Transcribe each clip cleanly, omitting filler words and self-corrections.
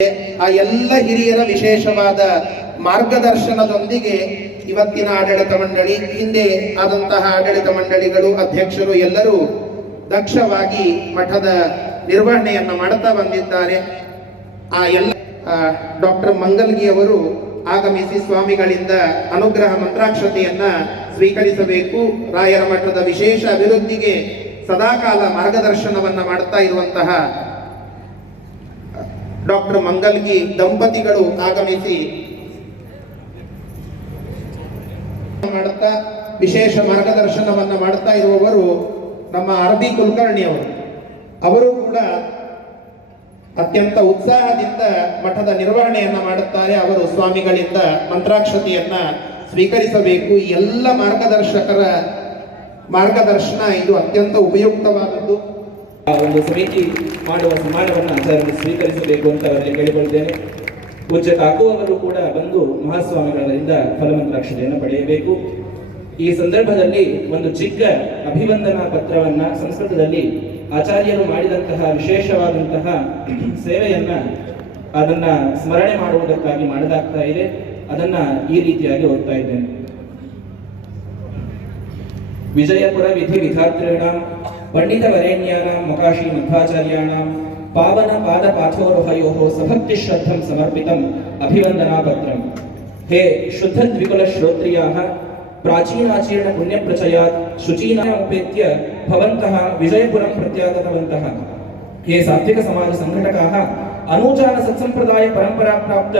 ಆ ಎಲ್ಲ ಹಿರಿಯರ ವಿಶೇಷವಾದ ಮಾರ್ಗದರ್ಶನದೊಂದಿಗೆ ಇವತ್ತಿನ ಆಡಳಿತ ಮಂಡಳಿ, ಹಿಂದೆ ಆದಂತಹ ಆಡಳಿತ ಮಂಡಳಿಗಳು, ಅಧ್ಯಕ್ಷರು ಎಲ್ಲರೂ ದಕ್ಷವಾಗಿ ಮಠದ ನಿರ್ವಹಣೆಯನ್ನು ಮಾಡುತ್ತಾ ಬಂದಿದ್ದಾರೆ. ಆ ಎಲ್ಲ ಡಾಕ್ಟರ್ ಮಂಗಲ್ಗಿಯವರು ಆಗಮಿಸಿ ಸ್ವಾಮಿಗಳಿಂದ ಅನುಗ್ರಹ ಮಂತ್ರಾಕ್ಷತೆಯನ್ನ ಸ್ವೀಕರಿಸಬೇಕು. ರಾಯರ ಮಠದ ವಿಶೇಷ ಅಭಿವೃದ್ಧಿಗೆ ಸದಾಕಾಲ ಮಾರ್ಗದರ್ಶನವನ್ನ ಮಾಡುತ್ತಾ ಇರುವಂತಹ ಡಾಕ್ಟರ್ ಮಂಗಲ್ಗಿ ದಂಪತಿಗಳು ಆಗಮಿಸಿ ಮಾಡುತ್ತಾ ವಿಶೇಷ ಮಾರ್ಗದರ್ಶನವನ್ನ ಮಾಡುತ್ತಾ ಇರುವವರು ನಮ್ಮ ಆರ್.ಬಿ. ಕುಲಕರ್ಣಿ ಅವರು ಕೂಡ ಅತ್ಯಂತ ಉತ್ಸಾಹದಿಂದ ಮಠದ ನಿರ್ವಹಣೆಯನ್ನ ಮಾಡುತ್ತಾರೆ. ಅವರು ಸ್ವಾಮಿಗಳಿಂದ ಮಂತ್ರಾಕ್ಷತೆಯನ್ನ ಸ್ವೀಕರಿಸಬೇಕು. ಎಲ್ಲ ಮಾರ್ಗದರ್ಶಕರ ಮಾರ್ಗದರ್ಶನ ಇದು ಅತ್ಯಂತ ಉಪಯುಕ್ತವಾದದ್ದು. ಒಂದು ಸಮಿತಿ ಮಾಡುವ ಸಮಾನವನ್ನು ಆಚಾರ್ಯರು ಸ್ವೀಕರಿಸಬೇಕು ಅಂತ ಅವರಲ್ಲಿ ಕೇಳಿಕೊಳ್ಳುತ್ತೇನೆ. ಪೂಜ್ಯ ಕಾಕು ಅವರು ಕೂಡ ಬಂದು ಮಹಾಸ್ವಾಮಿಗಳಿಂದ ಫಲಮಂತ್ರಾಕ್ಷತೆಯನ್ನು ಪಡೆಯಬೇಕು. ಈ ಸಂದರ್ಭದಲ್ಲಿ ಒಂದು ಚಿಕ್ಕ ಅಭಿವಂದನಾ ಪತ್ರವನ್ನ ಸಂಸ್ಕೃತದಲ್ಲಿ ಆಚಾರ್ಯರು ಮಾಡಿದಂತಹ ವಿಶೇಷವಾದಂತಹ ಸೇವೆಯನ್ನ ಅದನ್ನ ಸ್ಮರಣೆ ಮಾಡುವುದಕ್ಕಾಗಿ ಮಾಡಲಾಗ್ತಾ ಇದೆ. ಅದನ್ನ ಈ ರೀತಿಯಾಗಿ ಓದ್ತಾ ಇದ್ದೇನೆ. ವಿಜಯಪುರ ವಿಧಿ ವಿಧಾತೃಣಾಂ ಪಂಡಿತ ವರೇಣ್ಯಾನಾಂ ಮೊಕಾಶಿ ಮಧ್ವಾಚಾರ್ಯಾಣಾಂ ಪಾವನ ಪಾದ ಪಾಥೋರೋಹಯೋಃ ಸಭಕ್ತಿ ಶ್ರದ್ಧಂ ಸಮರ್ಪಿತಂ ಅಭಿವಂದನಾ ಪತ್ರಂ. ಹೇ ಶುದ್ಧ ದ್ವಿಕುಲ ಶ್ರೋತ್ರಿಯಾಃ ಪ್ರಾಚೀನಾಚೀರ್ಣ ಪುಣ್ಯ ಪ್ರಚಯಾತ್ ಶುಚೀನಾಮುಪೇತ್ಯ ಭವಂತಃ ವಿಜಯಪುರಂ ಪ್ರತ್ಯಾಗತವಂತಃ. ಹೇ ಸಾತ್ವಿಕ ಸಮಾಜ ಸಂಘಟಕಾಃ ಅನೂಚಾನ ಸತ್ಸಂಪ್ರದಾಯ ಪರಂಪರಾ ಪ್ರಾಪ್ತ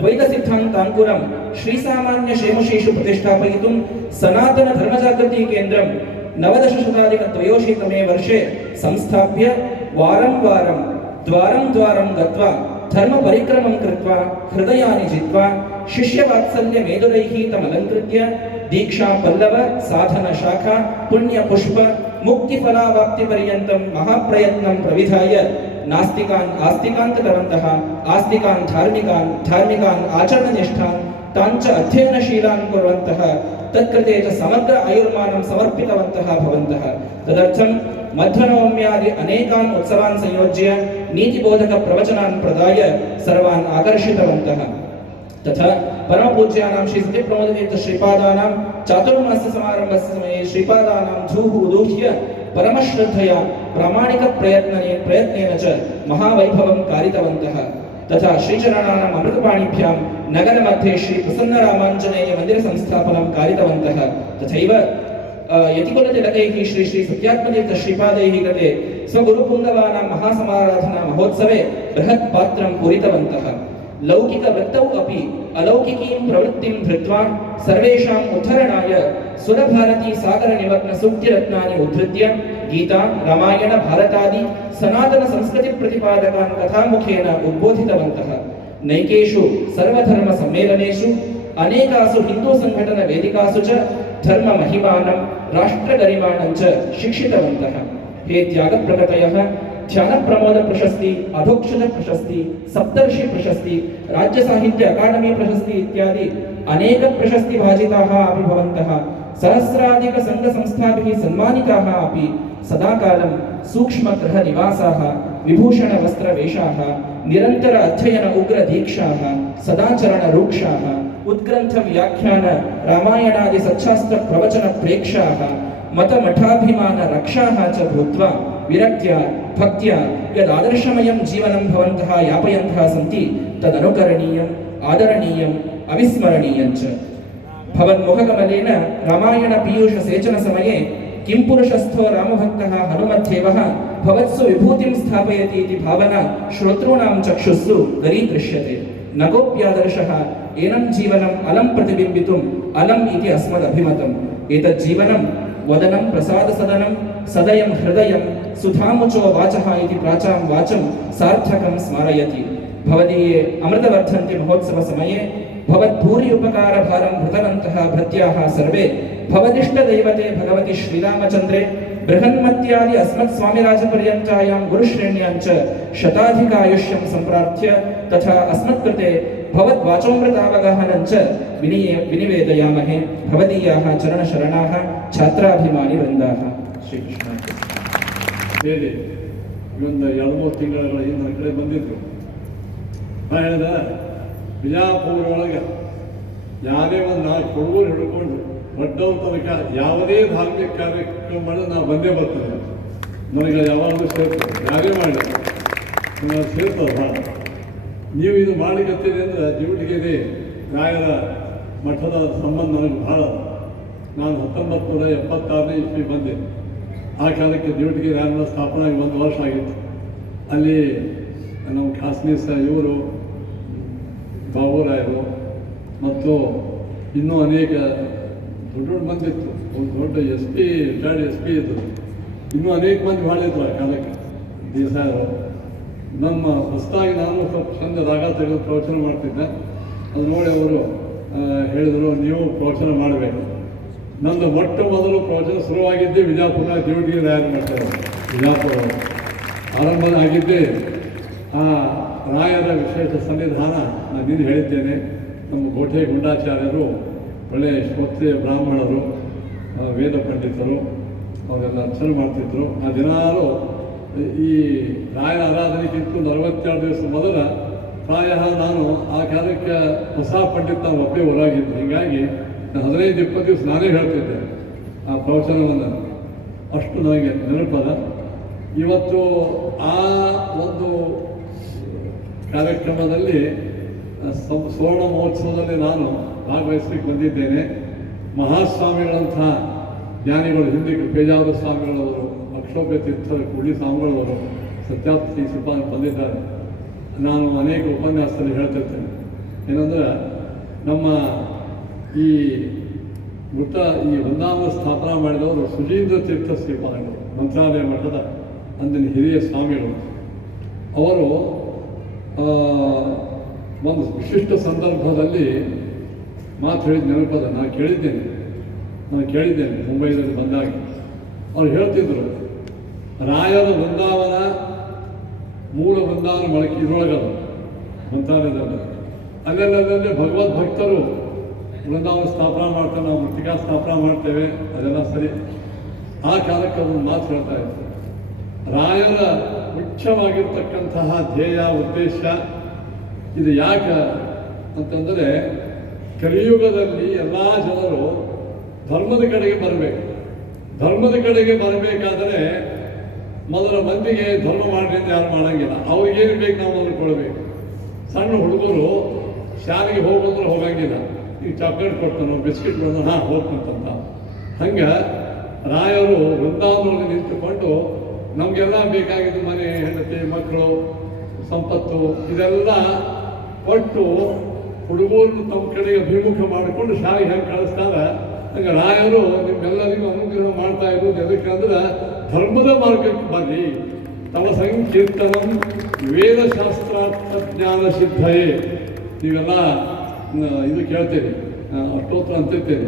ದ್ವೈತ ಸಿದ್ಧಾಂತಾಂಕುರಂ ಶ್ರೀ ಸಾಮಾನ್ಯ ಕ್ಷೇಮಶೇಷು ಪ್ರತಿಷ್ಠಾಪಯಿತುಂ ಸನಾತನ ಧರ್ಮ ಜಾಗೃತಿ ಕೇಂದ್ರಂ 1923 ವರ್ಷೆ ಸಂಸ್ಥಾಪ್ಯ ವಾರಂ ವಾರಂ ದ್ವಾರಂ ದ್ವಾರಂ ಗತ್ವಾ ಧರ್ಮ ಪರಿಕ್ರಮಂ ಕೃತ್ವಾ ಹೃದಯಾನಿ ಜಿತ್ವಾ ಶಿಷ್ಯ ವಾತ್ಸಲ್ಯ ಮೇದುರೈಃ ತಮಲಂಕೃತ್ಯ ದೀಕ್ಷಾ ಪಲ್ಲವ ಸಾಧನ ಶಾಖಾ ಪುಣ್ಯ ಪುಷ್ಪ ಮುಕ್ತಿ ಫಲಾವಾಪ್ತಿ ಪರ್ಯಂತಂ ಮಹಾಪ್ರಯತ್ನಂ ಪ್ರವಿಧಾಯ ನಾಸ್ತಿಕಾನ್ ಆಸ್ತಿಕಾಂತವಂತಹ ಆಸ್ತಿಕಾನ್ ಧಾರ್ಮಿಕಾನ್ ಆಚರಣನಿಷ್ಠಾನ್ ತಾಂಚ ಅಧ್ಯಯನಶೀಲಾನ್ ಕುರ್ವಂತಹ ತತ್ಕೃತೆ ಚ ಸಮಗ್ರ ಆಯುರ್ಮಾನಂ ಸಮರ್ಪಿತವಂತಹ ಭವಂತಃ. ತದರ್ಥಂ ಮಧ್ವನವಮ್ಯಾದಿ ಅನೇಕಾನ್ ಉತ್ಸವಾನ್ ಸಂಯೋಜ್ಯ ನೀತಿಬೋಧಕ ಪ್ರವಚನಾನ್ ಪ್ರದಾಯ ಸರ್ವಾನ್ ಆಕರ್ಷಿತವಂತಃ. ತಥಾ ಪರಮಪೂಜ್ಯಾನಾಂ ಶ್ರೀ ಸತ್ಯಪ್ರಮೋದತೀರ್ಥ ಶ್ರೀಪಾದಾನಾಂ ಚಾತುರ್ಮಾಸ್ಯ ಸಮಾರಂಭಸ್ಯ ಸಮಯೇ ಶ್ರೀಪಾದಾನಾಂ ಧೂಃ ಉದೂಹ್ಯ ಪರಮಶ್ರದ್ಧಯಾ ಪ್ರಾಮಾಣಿಕ ಪ್ರಯತ್ನೇನ ಚ ಮಹಾವೈಭವಂ ಕಾರಿತವಂತಃ. ತಥಾ ಶ್ರೀಚರಣಾನಾಂ ಅಮೃತಪಾಣಿಭ್ಯಾಂ ನಗರ ಮಧ್ಯೆ ಶ್ರೀ ಪ್ರಸನ್ನ ರಾಮಾಂಜನೇಯ ಮಂದಿರ ಸಂಸ್ಥಾಪನಂ ಕಾರಿತವಂತಃ. ತಥೈವ ಯತಿಕುಲತಿಲಕೈಃ ಶ್ರೀ ಶ್ರೀ ಸತ್ಯಾತ್ಮತೀರ್ಥ ಶ್ರೀಪಾದೈಃ ಕೃತೆ ಸ್ವಗುರುಪುಂಗವಾನಾಂ ಮಹಾಸಮಾರಾಧನಾ ಮಹೋತ್ಸವೆ ಬೃಹತ್ ಪಾತ್ರಂ ಪೂರಿತವಂತಃ. ಲೌಕಿಕ ವೃತ್ತೌ ಅಪಿ ಅಲೌಕಿಕೀಂ ಪ್ರವೃತ್ತಿಂ ಧೃತ್ವಾ ಸರ್ವೇಷಾಂ ಉದ್ಧರಣಾಯ ಸುರಭಾರತಿ ಸಾಗರ ನಿಮಗ್ನ ಸೂಕ್ತಿರತ್ನಾನಿ ಉದ್ಧೃತ್ಯ ಗೀತಾ ರಾಮಾಯಣ ಭಾರತಾದಿ ಸನಾತನ ಸಂಸ್ಕೃತಿ ಪ್ರತಿಪಾದಕಾನ್ ಕಥಾಮುಖೇನ ಉದ್ಬೋಧಿತವಂತಃ. ನೈಕೇಷು ಸರ್ವಧರ್ಮ ಸಮ್ಮೇಳನೇಷು ಅನೇಕಾಸು ಹಿಂದೂ ಸಂಘಟನ ವೇದಿಕಾಸು ಚ ಧರ್ಮ ಮಹಿಮಾನಂ ರಾಷ್ಟ್ರ ಗರಿಮಾಣಂ ಚ ಶಿಕ್ಷಿತವಂತಃ. ಹೇ ತ್ಯಾಗ ಪ್ರಕಟಯಃ ಧ್ಯಾನ ಪ್ರಮೋದ ಪ್ರಶಸ್ತಿ, ಅಧೋಕ್ಷಜ ಪ್ರಶಸ್ತಿ, ಸಪ್ತರ್ಷಿ ಪ್ರಶಸ್ತಿ, ರಾಜ್ಯ ಸಾಹಿತ್ಯ ಅಕಾಡೆಮಿ ಪ್ರಶಸ್ತಿ ಇತ್ಯಾದಿ ಅನೇಕ ಪ್ರಶಸ್ತಿ ಭಾಜಿತಾಃ ಅಪಿ ಭವಂತಃ ಸಹಸ್ರಾಧಿಕ ಸಂಘ ಸಂಸ್ಥಾಭಿಃ ಸನ್ಮಾನಿತಾಃ ಅಪಿ ಸದಾಕಾಲಂ ಸೂಕ್ಷ್ಮ ಗೃಹ ನಿವಾಸಾಃ ವಿಭೂಷಣ ವಸ್ತ್ರ ವೇಷಾಃ ನಿರಂತರ ಅಧ್ಯಯನ ಉಗ್ರ ದೀಕ್ಷಾಃ ಸದಾಚರಣ ರೂಕ್ಷಾಃ ಉತ್ಗ್ರಂಥ ವ್ಯಾಖ್ಯಾನ ರಾಮಾಯಣಾದಿ ಸಚ್ಛಾಸ್ತ್ರ ಪ್ರವಚನ ಪ್ರೇಕ್ಷಾಃ ಮತ ಮಠಾಭಿಮಾನ ರಕ್ಷಾಃ ಚ ಭೂತ್ವಾ ವಿರಕ್ತ್ಯ ಭಕ್ತ್ಯ ಯದಾದರ್ಶಮಯಂ ಜೀವನಂ ಭವಂತಃ ಯಾಪಯಂತಃ ಸಂತಿ ತದನುಕರಣೀಯಂ ಆದರಣೀಯಂ ಅವಿಸ್ಮರಣೀಯಂ ಚ. ಭವನ್ಮುಖಕಮಲೇನ ರಾಮಾಯಣ ಪೀಯೂಷ ಸೇಚನ ಸಮಯೇ ಕಿಂ ಪುರುಷಸ್ಥೋ ರಾಮಭಕ್ತಃ ಹನುಮದ್ದೇವಃ ಭವತ್ಸು ವಿಭೂತಿಂ ಸ್ಥಾಪಯತಿ ಇತಿ ಭಾವನಾ ಶ್ರೋತॄಣಾಂ ಚಕ್ಷುಸ್ಸು ದರೀದೃಶ್ಯತೆ. ನಗೋಪ್ಯಾದರ್ಶಃ ಏನಂ ಜೀವನಂ ಅಲಂ ಪ್ರತಿಬಿಂಬಿತುಂ ಅಲಂ ಇತಿ ಅಸ್ಮದಭಿಮತಂ. ಏತಜ್ಜೀವನಂ ವದನಂ ಪ್ರಸಾದ ಸದನಂ ಸದಯಂ ಹೃದಯಂ ಸುಧಾಮುಚೋ ವಾಚಃ ಇತಿ ಪ್ರಾಚಾಂ ವಾಚಂ ಸಾರ್ಥಕಂ ಸ್ಮಾರಯತಿ. ಭವದೀಯೇ ಅಮೃತವರ್ಧಂತಿ ಮಹೋತ್ಸವ ಸಮಯೇ ಭವದ್ಭೂರಿ ಉಪಕಾರ ಭಾರಂ ಭೃತವಂತಃ ಭೃತ್ಯಾಃ ಸರ್ವೇ ಭವದಿಷ್ಟ ದೈವತೆ ಭಗವತಿ ಶ್ರೀರಾಮಚಂದ್ರೇ ಬೃಹನ್ಮತ್ಯಾದಿ ಅಸ್ಮತ್ ಸ್ವಾಮಿರಾಜ ಪರ್ಯಂತಾಯಾಂ ಗುರುಶ್ರೇಣ್ಯಾಂ ಚ ಶತಾಧಿಕಾಯುಷ್ಯಂ ಸಂಪ್ರಾರ್ಥ್ಯ ತಥಾ ಅಸ್ಮತ್ಕೃತೆ ಭವದ್ವಾಚೋಮೃತಾವಗಾಹನಂ ಚ ವಿನಿವೇದಯಾಮಹೇ. ಭವದೀಯಾಃ ಚರಣ ಶರಣಾಃ ಛಾತ್ರಾಭಿಮಾನಿ ವೃಂದಾಃ. ಶ್ರೀಕೃಷ್ಣ. ಒಂದು 2-3 ತಿಂಗಳ ಹಿಂದೆ ಕಡೆ ಬಂದಿದ್ರು. ಹೇಳಿದ ಬಿಜಾಪುರ ಒಳಗೆ ಯಾರೇ ಒಂದು 4 ಹುಡುಗರು ಹಿಡ್ಕೊಂಡು ದೊಡ್ಡವ್ರ ತನಕ ಯಾವುದೇ ಧಾರ್ಮಿಕ ಕಾರ್ಯಕ್ರಮ ನಾವು ಬಂದೇ ಬರ್ತೇವೆ. ನನಗೆ ಯಾವಾಗಲೂ ಸೇರ್ತದೆ, ಯಾರೇ ಮಾಡಲಿ ನನಗೆ ಸೇರ್ತದೆ ಭಾಳ. ನೀವು ಇದು ಮಾಡಲಿಕ್ಕತ್ತೀರಿ ಅಂದ್ರೆ ಡ್ಯೂಟಿಗೆ ರಾಯರ ಮಠದ ಸಂಬಂಧ ನನಗೆ ಭಾಳ. ನಾನು 1976ನೇ ಇಸ್ವಿ ಬಂದೆ. ಆ ಕಾಲಕ್ಕೆ ಡ್ಯೂಟಿಗೆ ರಾಯರ ಸ್ಥಾಪನೆ ಆಗಿ 1 ವರ್ಷ ಆಗಿತ್ತು. ಅಲ್ಲಿ ನಮ್ಮ ಖಾಸ್ಮಿ ಇವರು ಬಾಬುರಾಯರು ಮತ್ತು ಇನ್ನೂ ಅನೇಕ ದೊಡ್ಡ ದೊಡ್ಡ ಮಂದಿ ಇತ್ತು. ಒಂದು ದೊಡ್ಡ SP ಇತ್ತು. ಇನ್ನೂ ಅನೇಕ ಮಂದಿ ಮಾಡಿದ್ರು ಆ ಕಾಲಕ್ಕೆ. ದೇಸಾಯರು ನಮ್ಮ ಹೊಸದಾಗಿ ನಾನು ಸ್ವಲ್ಪ ಚಂದ ರಾಗ ತೆಗೆದು ಪ್ರವಚನ ಮಾಡ್ತಿದ್ದೆ. ಅದು ನೋಡಿ ಅವರು ಹೇಳಿದರು, ನೀವು ಪ್ರವಚನ ಮಾಡಬೇಕು. ನಂದು ಮೊದಲು ಪ್ರವಚನ ಶುರುವಾಗಿದ್ದೇ ವಿಜಾಪುರ ಡ್ಯೂಟಿ ರಾಯರ ಮಾಡ್ತಾರೆ. ವಿಜಾಪುರ ಆರಂಭ ಆಗಿದ್ದೇ ಆ ರಾಯರ ವಿಶೇಷ ಸನ್ನಿಧಾನ ನಾನು ನಿನ್ನೆ ಹೇಳಿದ್ದೇನೆ. ನಮ್ಮ ಗೋಠೆ ಗುಂಡಾಚಾರ್ಯರು ಒಳ್ಳೆಯ ಶ್ರೋತ್ರಿಯ ಬ್ರಾಹ್ಮಣರು, ವೇದ ಪಂಡಿತರು, ಅವರೆಲ್ಲ ಅರ್ಚನೆ ಮಾಡ್ತಿದ್ರು. ಆ ದಿನಾರು ಈ ರಾಯರ ಆರಾಧನೆಗಿಂತ 42 ದಿವಸ ಮೊದಲ ಪ್ರಾಯ ನಾನು ಆ ಕಾಲಕ್ಕೆ ಹೊಸ ಪಂಡಿತ ನಾನು ಒಬ್ಬೇ ಹೊರಾಗಿದ್ದೆ. ಹೀಗಾಗಿ 15-20 ದಿವಸ ನಾನೇ ಹೇಳ್ತಿದ್ದೆ ಆ ಪ್ರವಚನವನ್ನು. ಅಷ್ಟು ನನಗೆ ನೆನಪದ. ಇವತ್ತು ಆ ಒಂದು ಕಾರ್ಯಕ್ರಮದಲ್ಲಿ ಸುವರ್ಣ ಮಹೋತ್ಸವದಲ್ಲಿ ನಾನು ಭಾಗವಹಿಸಲಿಕ್ಕೆ ಬಂದಿದ್ದೇನೆ. ಮಹಾಸ್ವಾಮಿಗಳಂಥ ಜ್ಞಾನಿಗಳು, ಹಿಂದೆ ಪೇಜಾವರ ಸ್ವಾಮಿಗಳವರು, ಅಕ್ಷೋಭ್ಯ ತೀರ್ಥರ ಕುಳ್ಳಿ ಸ್ವಾಮಿಗಳವರು, ಸತ್ಯಾರ್ಥಿ ಸಿಪಾನ ಬಂದಿದ್ದಾರೆ. ನಾನು ಅನೇಕ ಉಪನ್ಯಾಸದಲ್ಲಿ ಹೇಳ್ತಿರ್ತೇನೆ. ಏನಂದ್ರೆ ನಮ್ಮ ಈ ವೃಂದಾವನ ಸ್ಥಾಪನಾ ಮಾಡಿದವರು ಸುಜೀಂದ್ರ ತೀರ್ಥ ಶ್ರೀಪಾದಂಗಳು, ಮಂತ್ರಾಲಯ ಮಠದ ಅಂದಿನ ಹಿರಿಯ ಸ್ವಾಮಿಗಳು. ಅವರು ಒಂದು ವಿಶಿಷ್ಟ ಸಂದರ್ಭದಲ್ಲಿ ಮಾತು ಹೇಳಿದ ನೆನಪದ. ನಾನು ಕೇಳಿದ್ದೇನೆ ಮುಂಬೈನಲ್ಲಿ ಬಂದಾಗ. ಅವ್ರು ಹೇಳ್ತಿದ್ರು, ರಾಯರ ವೃಂದಾವನ ಮೂಲ ವೃಂದಾವನ ಮೊಳಕೆ ಇದ್ರೊಳಗದು ಮಂತ್ರಾಲಯದಲ್ಲಿ. ಅಲ್ಲೆಲ್ಲೇ ಭಗವದ್ ಭಕ್ತರು ವೃಂದಾವನ ಸ್ಥಾಪನಾ ಮಾಡ್ತಾರೆ, ನಾವು ಮೃತ್ತಿಕಾ ಸ್ಥಾಪನಾ ಮಾಡ್ತೇವೆ, ಅದೆಲ್ಲ ಸರಿ. ಆ ಕಾಲಕ್ಕೆ ಅದನ್ನು ಮಾತು ಹೇಳ್ತಾ ಇತ್ತು. ರಾಯರ ಮುಖ್ಯವಾಗಿರ್ತಕ್ಕಂತಹ ಧ್ಯೇಯ ಉದ್ದೇಶ ಇದು ಯಾಕೆ ಅಂತಂದರೆ, ಕಲಿಯುಗದಲ್ಲಿ ಎಲ್ಲ ಜನರು ಧರ್ಮದ ಕಡೆಗೆ ಬರಬೇಕು. ಧರ್ಮದ ಕಡೆಗೆ ಬರಬೇಕಾದರೆ ಮೊದಲ ಮಂದಿಗೆ ಧರ್ಮ ಮಾಡ್ರಿ ಅಂತ ಯಾರು ಮಾಡಂಗಿಲ್ಲ. ಅವ್ರಿಗೇನು ಬೇಕು ನಾವು ಮೊದಲು ಕೊಡಬೇಕು. ಸಣ್ಣ ಹುಡುಗರು ಶಾಲೆಗೆ ಹೋಗೋದ್ರೆ ಹೋಗಂಗಿಲ್ಲ. ಈಗ ಚಾಕ್ಲೇಟ್ ಕೊಡ್ತಾನೋ, ಬಿಸ್ಕಿಟ್ ಕೊಡ್ತಾನೋ, ಹೋಗ್ತಂತ. ಹಂಗೆ ರಾಯರು ವೃಂದಾವನದಲ್ಲಿ ನಿಂತುಕೊಂಡು ನಮಗೆಲ್ಲ ಬೇಕಾಗಿದ್ದು ಮನೆ, ಹೆಂಡತಿ, ಮಕ್ಕಳು, ಸಂಪತ್ತು ಇದೆಲ್ಲ ಕೊಟ್ಟು ಹುಡುಗರನ್ನು ತಮ್ಮ ಕಡೆಗೆ ಅಭಿಮುಖ ಮಾಡಿಕೊಂಡು ಶಾಲೆಗೆ ಹೆಂಗೆ ಕಳಿಸ್ತಾರೆ. ಹಂಗೆ ರಾಯರು ನಿಮ್ಮೆಲ್ಲರಿಗೂ ಅನುಗ್ರಹ ಮಾಡ್ತಾ ಇರೋದು ಎದಕ್ಕಂದ್ರೆ ಧರ್ಮದ ಮಾರ್ಗಕ್ಕೆ ಬರ್ರಿ. ತಮ್ಮ ಸಂಕೀರ್ತನಂ ವೇದಶಾಸ್ತ್ರಾರ್ಥ ಜ್ಞಾನ ಸಿದ್ಧಯೇ. ನೀವೆಲ್ಲ ಇದು ಕೇಳ್ತೀರಿ, ಅಷ್ಟೋತ್ರ ಅಂತಿರ್ತೀರಿ.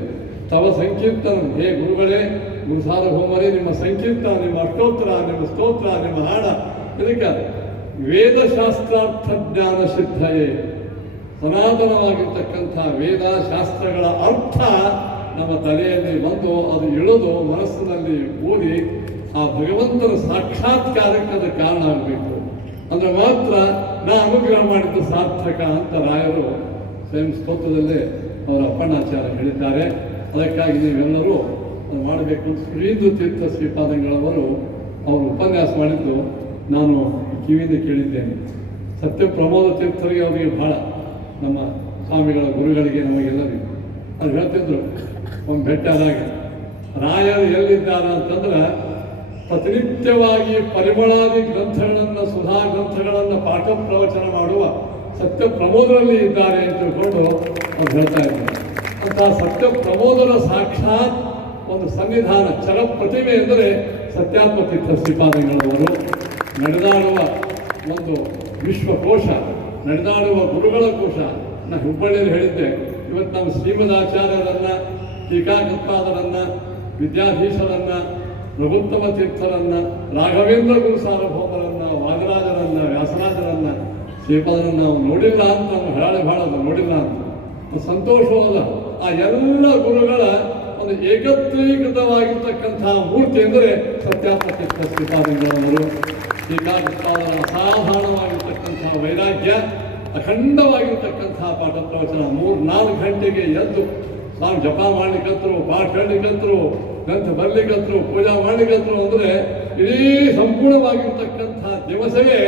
ತವ ಸಂಕೀರ್ತನ, ಹೇ ಗುರುಗಳೇ, ಗುರು ಸಾರ್ವಭೌಮರೇ, ನಿಮ್ಮ ಸಂಕೀರ್ತನ, ನಿಮ್ಮ ಅಷ್ಟೋತ್ರ, ನಿಮ್ಮ ಸ್ತೋತ್ರ, ನಿಮ್ಮ ಹಾಡ, ಇದಕ್ಕೆ ವೇದಶಾಸ್ತ್ರಾರ್ಥ ಜ್ಞಾನ ಸಿದ್ಧಯೇ. ಸನಾತನವಾಗಿರ್ತಕ್ಕಂಥ ವೇದ ಶಾಸ್ತ್ರಗಳ ಅರ್ಥ ನಮ್ಮ ತಲೆಯಲ್ಲಿ ಬಂದು ಅದು ಇಳಿದು ಮನಸ್ಸಿನಲ್ಲಿ ಓದಿ ಆ ಭಗವಂತನ ಸಾಕ್ಷಾತ್ಕಾರಕ್ಕೆ ಅದು ಕಾರಣ ಆಗಬೇಕು. ಅಂದ್ರೆ ಮಾತ್ರ ನಾ ಅನುಗ್ರಹ ಮಾಡಿದ್ದು ಸಾರ್ಥಕ ಅಂತ ರಾಯರು ಸ್ವಯಂ ಸ್ತೋತ್ರದಲ್ಲೇ ಅವರ ಅಪ್ಪಣ್ಣಾಚಾರ್ಯ ಹೇಳಿದ್ದಾರೆ. ಅದಕ್ಕಾಗಿ ನೀವೆಲ್ಲರೂ ಅದು ಮಾಡಬೇಕು ಅಂತ ಸುರೀಂದ್ರ ತೀರ್ಥ ಶ್ರೀಪಾದಂಗಳವರು ಅವರು ಉಪನ್ಯಾಸ ಮಾಡಿದ್ದು ನಾನು ಕಿವಿಯಿಂದ ಕೇಳಿದ್ದೇನೆ. ಸತ್ಯ ಪ್ರಮೋದ ತೀರ್ಥರಿಗೆ ಅವರಿಗೆ ಬಹಳ, ನಮ್ಮ ಸ್ವಾಮಿಗಳ ಗುರುಗಳಿಗೆ ನಮಗೆಲ್ಲರಿಗೂ ಅದು ಹೇಳ್ತಿದ್ರು. ಒಂದು ಭೇಟಿ ಆದಾಗ ರಾಯರು ಎಲ್ಲಿದ್ದಾರೆ ಅಂತಂದ್ರೆ ಪ್ರತಿನಿತ್ಯವಾಗಿ ಪರಿಮಳಾದಿ ಗ್ರಂಥಗಳನ್ನು, ಸುಧಾ ಗ್ರಂಥಗಳನ್ನು ಪಾಠ ಪ್ರವಚನ ಮಾಡುವ ಸತ್ಯ ಪ್ರಮೋದರಲ್ಲಿ ಇದ್ದಾರೆ ಅಂತ ತಿಳ್ಕೊಂಡು ಅವ್ರು ಹೇಳ್ತಾ ಇದ್ದಾರೆ. ಅಂತಹ ಸತ್ಯ ಪ್ರಮೋದರ ಸಾಕ್ಷಾತ್ ಒಂದು ಸನ್ನಿಧಾನ, ಚರ ಪ್ರತಿಮೆ ಎಂದರೆ ಸತ್ಯಾತ್ಮ ತೀರ್ಥ ಶ್ರೀಪಾದಂಗಳವರು. ನಡೆದಾಡುವ ಒಂದು ವಿಶ್ವಕೋಶ, ನಡೆದಾಡುವ ಗುರುಗಳ ಕೋಶ. ನಾನು ಹುಬ್ಬಳ್ಳಿಯಲ್ಲಿ ಹೇಳಿದ್ದೆ, ಇವತ್ತು ನಾವು ಶ್ರೀಮದಾಚಾರ್ಯರನ್ನ, ಟೀಕಾಕೃತ್ಪಾದರನ್ನ, ವಿದ್ಯಾಧೀಶರನ್ನ, ರಘುತ್ತಮ ತೀರ್ಥರನ್ನ, ರಾಘವೇಂದ್ರ ಗುರು ಸಾರ್ವಭೌಮರನ್ನ, ವಾದರಾಜರನ್ನ, ವ್ಯಾಸರಾಜರನ್ನ, ಶ್ರೀಪಾದರನ್ನ ನಾವು ನೋಡಿಲ್ಲ ಅಂತ ನಾವು ಹೇಳಿ ಭಾಳ ನೋಡಿಲ್ಲ ಅಂತ ಸಂತೋಷವಾದ ಆ ಎಲ್ಲ ಗುರುಗಳ ಒಂದು ಏಕತ್ರೀಕೃತವಾಗಿರ್ತಕ್ಕಂತಹ ಮೂರ್ತಿ ಎಂದರೆ ಸತ್ಯಾತ್ಮ ತೀರ್ಥ ಶ್ರೀಪಾದಂಗಳವರು. ಟೀಕಾಕೃತ್ಪಾದರ ಅಸಾಧಾರಣವಾಗಿರ್ತಕ್ಕಂತಹ ವೈರಾಗ್ಯ, ಅಖಂಡವಾಗಿರ್ತಕ್ಕಂತಹ ಪಾಠ ಪ್ರವಚನ 3-4 ಗಂಟೆಗೆ ಎದ್ದು ಸ್ವಾಮಿ ಜಪ ಮಾಡ್ಲಿಕ್ಕಂತರು, ಪಾಠ ಹೇಳಲಿಕ್ಕಂತರು, ಗ್ರಂಥ ಬರ್ಲಿಕ್ಕಂತರು, ಪೂಜಾ ಮಾಡ್ಲಿಕ್ಕಂತರು ಅಂದರೆ ಇಡೀ ಸಂಪೂರ್ಣವಾಗಿರ್ತಕ್ಕಂತಹ ದಿವಸವೇ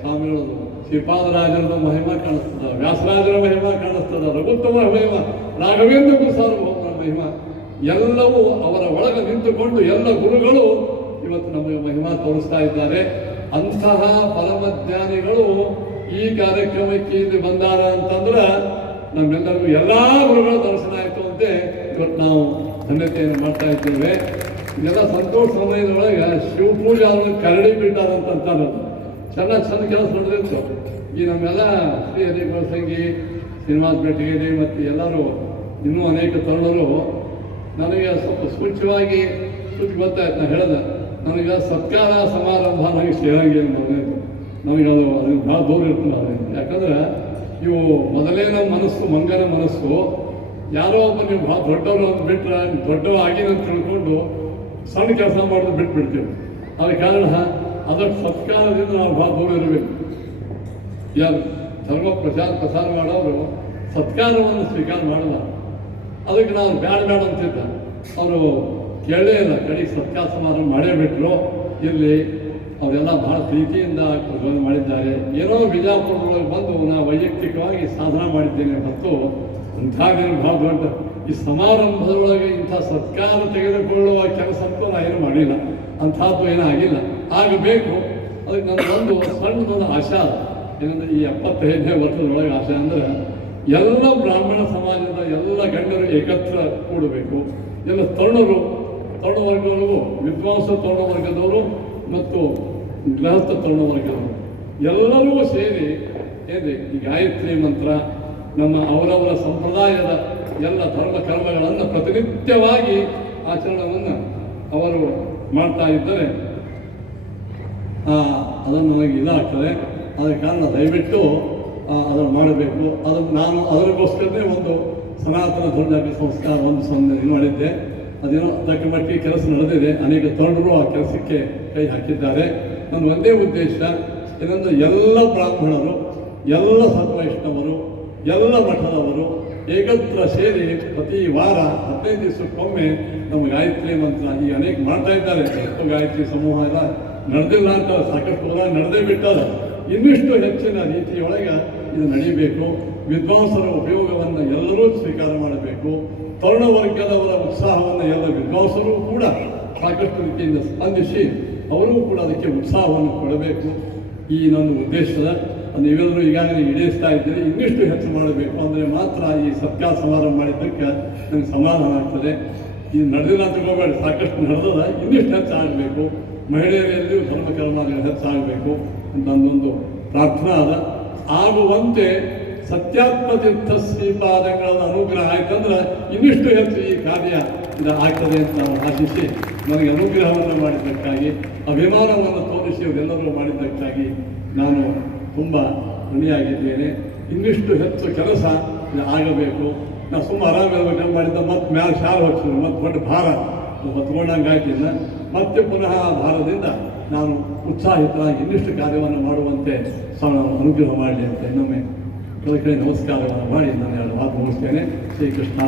ಸ್ವಾಮಿಗಳು ಶ್ರೀಪಾದರಾಜರ ಮಹಿಮಾ ಕಾಣಿಸ್ತದ, ವ್ಯಾಸರಾಜರ ಮಹಿಮಾ ಕಾಣಿಸ್ತದ, ರಘುತ್ತಮ ಮಹಿಮಾ, ರಾಘವೇಂದ್ರ ಸಾರ್ವಭೌಮರ ಮಹಿಮಾ ಎಲ್ಲವೂ ಅವರ ಒಳಗೆ ನಿಂತುಕೊಂಡು ಎಲ್ಲ ಗುರುಗಳು ಇವತ್ತು ನಮಗೆ ಮಹಿಮಾ ತೋರಿಸ್ತಾ ಇದ್ದಾರೆ. ಅಂತಹ ಪರಮಜ್ಞಾನಿಗಳು ಈ ಕಾರ್ಯಕ್ರಮಕ್ಕೆ ಇಲ್ಲಿ ಬಂದಾರ ಅಂತಂದ್ರೆ ನಮ್ಮೆಲ್ಲರಿಗೂ ಎಲ್ಲ ಗುರುಗಳ ದರ್ಶನ ಆಯಿತು ಅಂತೆ ಇವತ್ತು ನಾವು ಧನ್ಯತೆಯನ್ನು ಮಾಡ್ತಾ ಇದ್ದೇವೆ. ಇದೆಲ್ಲ ಸಂತೋಷ ಸಮಯದೊಳಗೆ ಶಿವಪೂಜೆ ಅವ್ರನ್ನ ಕರಡಿ ಬಿಟ್ಟಾರಂತ ಚೆಂದ ಕೆಲಸ ನಡೆದಿತ್ತು. ಈ ನಮ್ಮೆಲ್ಲ ಶ್ರೀ ಹರಿಗೋಸಂಗಿ, ಶ್ರೀನಿವಾಸ ಬೆಟ್ಟಗಿರಿ ಮತ್ತು ಎಲ್ಲರೂ ಇನ್ನೂ ಅನೇಕ ತರುಣರು ನನಗೆ ಸ್ವಲ್ಪ ಸೂಚ್ಯವಾಗಿ ಗೊತ್ತಾಯ್ತು. ನಾನು ಹೇಳಿದೆ ನನಗೆ ಸತ್ಕಾರ ಸಮಾರಂಭ ನನಗೆ ಸೇರಂಗಿ ಬಂದಿತ್ತು. ನನಗದು ಅದನ್ನು ಭಾಳ ದೂರ ಇರ್ತದೆ ಅದರಿಂದ. ಯಾಕಂದ್ರೆ ಇವು ಮೊದಲೇ ನಮ್ಮ ಮನಸ್ಸು ಮಂಗನ ಮನಸ್ಸು, ಯಾರೋ ಒಬ್ಬ ನೀವು ಭಾಳ ದೊಡ್ಡವರು ಅಂತ ಬಿಟ್ಟರೆ ದೊಡ್ಡವ ಆಗಿನಂತ ತಿಳ್ಕೊಂಡು ಸಣ್ಣ ಕೆಲಸ ಮಾಡೋದು ಬಿಟ್ಬಿಡ್ತೀವಿ. ಆದ ಕಾರಣ ಅದಕ್ಕೆ ಸತ್ಕಾರದಿಂದ ನಾವು ಭಾಳ ದೂರ ಇರಬೇಕು. ಯಾರು ಧರ್ಮ ಪ್ರಸಾರ ಮಾಡೋರು ಸತ್ಕಾರವನ್ನು ಸ್ವೀಕಾರ ಮಾಡಲ್ಲ. ಅದಕ್ಕೆ ನಾವು ಬೇಡ ಅಂತಿದ್ದ ಅವರು ಕೇಳಲೇ ಇಲ್ಲ. ಕಡೆಗೆ ಸತ್ಕಾರ ಸಮಾರಂಭ ಮಾಡೇ ಬಿಟ್ಟರು. ಇಲ್ಲಿ ಅವರೆಲ್ಲ ಭಾಳ ಪ್ರೀತಿಯಿಂದ ಮಾಡಿದ್ದಾರೆ. ಏನೋ ಬಿಜಾಪುರದೊಳಗೆ ಬಂದು ನಾನು ವೈಯಕ್ತಿಕವಾಗಿ ಸಾಧನೆ ಮಾಡಿದ್ದೇನೆ ಹೊತ್ತು ಅಂಥದ್ದೇನು ಭಾಳ ದೊಡ್ಡ ಈ ಸಮಾರಂಭದೊಳಗೆ ಇಂಥ ಸತ್ಕಾರ ತೆಗೆದುಕೊಳ್ಳುವ ಕೆಲಸ ಅಂತೂ ನಾನು ಏನು ಮಾಡಿಲ್ಲ. ಅಂಥದ್ದು ಏನೂ ಆಗಿಲ್ಲ. ಆಗಬೇಕು. ಅದಕ್ಕೆ ನನ್ನ ಒಂದು ಸಣ್ಣದೊಂದು ಆಶಾ ಅದ. ಏನಂದರೆ ಈ 75ನೇ ವರ್ಷದೊಳಗೆ ಆಶೆ ಅಂದರೆ ಎಲ್ಲ ಬ್ರಾಹ್ಮಣ ಸಮಾಜದ ಎಲ್ಲ ಗಣ್ಯರು ಏಕತ್ರ ಕೂಡಬೇಕು. ಎಲ್ಲ ತರುಣ ವರ್ಗದವರು, ವಿದ್ವಾಂಸ ತರುಣ ವರ್ಗದವರು ಮತ್ತು ಗೃಹಸ್ಥ ತರುಣ ವರ್ಗದವರು ಎಲ್ಲರೂ ಸೇರಿ ಏನ್ರಿ ಈ ಗಾಯತ್ರಿ ಮಂತ್ರ ನಮ್ಮ ಅವರವರ ಸಂಪ್ರದಾಯದ ಎಲ್ಲ ಧರ್ಮ ಕರ್ಮಗಳನ್ನು ಪ್ರತಿನಿತ್ಯವಾಗಿ ಆಚರಣೆಯನ್ನು ಅವರು ಮಾಡ್ತಾ ಇದ್ದರೆ ಅದನ್ನು ನನಗೆ ಇದಾಗ್ತದೆ. ಆದ ಕಾರಣ ದಯವಿಟ್ಟು ಅದನ್ನು ಮಾಡಬೇಕು. ಅದನ್ನು ನಾನು ಅದಕ್ಕೋಸ್ಕರನೇ ಒಂದು ಸನಾತನ ಧ್ವಜಾಗ್ನಿ ಸಂಸ್ಕಾರ ಇದು ಮಾಡಿದ್ದೆ. ಅದೇನೋ ಅದಕ್ಕೆ ಮಟ್ಟಿಗೆ ಕೆಲಸ ನಡೆದಿದೆ. ಅನೇಕ ತರುಣರು ಆ ಕೆಲಸಕ್ಕೆ ಕೈ ಹಾಕಿದ್ದಾರೆ. ನನ್ನ ಒಂದೇ ಉದ್ದೇಶ ಏನಂದರೆ ಎಲ್ಲ ಬ್ರಾಹ್ಮಣರು, ಎಲ್ಲ ಸದ್ವೈಷ್ಣವರು, ಎಲ್ಲ ಮಠದವರು ಏಕತ್ರ ಸೇರಿ ಪ್ರತಿ ವಾರ 15 ದಿವಸಕ್ಕೊಮ್ಮೆ ನಮ್ಮ ಗಾಯತ್ರಿ ಮಂತ್ರ ಈ ಅನೇಕ ಮಾಡ್ತಾ ಇದ್ದಾರೆ. ಗಾಯತ್ರಿ ಸಮೂಹ ಎಲ್ಲ ನಡೆದಿಲ್ಲ ಅಂತ ಸಾಕಷ್ಟು ಹೋರಾಟ ನಡೆದೇ ಬಿಟ್ಟಲ್ಲ. ಇನ್ನಿಷ್ಟು ಹೆಚ್ಚಿನ ರೀತಿಯೊಳಗೆ ಇದು ನಡೀಬೇಕು. ವಿದ್ವಾಂಸರ ಉಪಯೋಗವನ್ನು ಎಲ್ಲರೂ ಸ್ವೀಕಾರ ಮಾಡಬೇಕು. ತರುಣ ವರ್ಗದವರ ಉತ್ಸಾಹವನ್ನು ಎಲ್ಲ ವಿದ್ವಾಂಸರು ಕೂಡ ಸಾಕಷ್ಟು ರೀತಿಯಿಂದ ಸ್ಪಂದಿಸಿ ಅವರೂ ಕೂಡ ಅದಕ್ಕೆ ಉತ್ಸಾಹವನ್ನು ಕೊಡಬೇಕು. ಈ ನನ್ನ ಉದ್ದೇಶದ ನೀವೆಲ್ಲರೂ ಈಗಾಗಲೇ ಈಡೇರಿಸ್ತಾ ಇದ್ದೀರಿ. ಇನ್ನಿಷ್ಟು ಹೆಚ್ಚು ಮಾಡಬೇಕು ಅಂದರೆ ಮಾತ್ರ ಈ ಸತ್ಕಾರ ಸಮಾರಂಭ ಮಾಡಿದ್ದಕ್ಕೆ ನನಗೆ ಸಮಾಧಾನ ಆಗ್ತದೆ. ಈ ನಡೆದಿಲ್ಲ ಅಂತ ಹೋಗಬೇಡ, ಸಾಕಷ್ಟು ನಡೆದದ, ಇನ್ನಿಷ್ಟು ಹೆಚ್ಚಾಗಬೇಕು. ಮಹಿಳೆಯರಲ್ಲಿಯೂ ಧರ್ಮ ಕರ್ಮಗಳು ಹೆಚ್ಚಾಗಬೇಕು ಅಂತ ನನ್ನೊಂದು ಪ್ರಾರ್ಥನಾ ಅದ. ಆಗುವಂತೆ ಸತ್ಯಾತ್ಮತೀರ್ಥ ಶ್ರೀಪಾದಗಳ ಅನುಗ್ರಹ ಆಯ್ತಂದ್ರೆ ಇನ್ನಿಷ್ಟು ಹೆಚ್ಚು ಈ ಕಾರ್ಯ ಇದು ಆಗ್ತದೆ ಅಂತ ನಾವು ಆಶಿಸಿ ನನಗೆ ಅನುಗ್ರಹವನ್ನು ಮಾಡಿದ್ದಕ್ಕಾಗಿ, ಅಭಿಮಾನವನ್ನು ತೋರಿಸಿ ಅವರೆಲ್ಲರೂ ಮಾಡಿದ್ದಕ್ಕಾಗಿ ನಾನು ತುಂಬ ಋಣಿಯಾಗಿದ್ದೇನೆ. ಇನ್ನಿಷ್ಟು ಹೆಚ್ಚು ಕೆಲಸ ಇದು ಆಗಬೇಕು. ನಾವು ಸುಮ್ಮನೆ ಆರಾಮಿರ್ಬೇಕು ಮಾಡಿದ್ದ ಮತ್ತೆ ಮ್ಯಾಲೆ ಶಾಲೆ ಹೊಚ್ಚಿದ್ರು, ಮತ್ತೆ ದೊಡ್ಡ ಭಾರ ಹೊತ್ಕೊಂಡಂಗೆ ಆಯ್ತಿಲ್ಲ. ಮತ್ತೆ ಪುನಃ ಭಾರದಿಂದ ನಾನು ಉತ್ಸಾಹಿತರಾಗಿ ಇನ್ನಿಷ್ಟು ಕಾರ್ಯವನ್ನು ಮಾಡುವಂತೆ ಅನುಗ್ರಹ ಮಾಡಲಿ ಅಂತ ಇನ್ನೊಮ್ಮೆ ಕೈ ನಮಸ್ಕಾರವನ್ನು ಮಾಡಿ ನಾನು 2 ಮಾತು ಮುಗಿಸ್ತೇನೆ. ಶ್ರೀಕೃಷ್ಣ.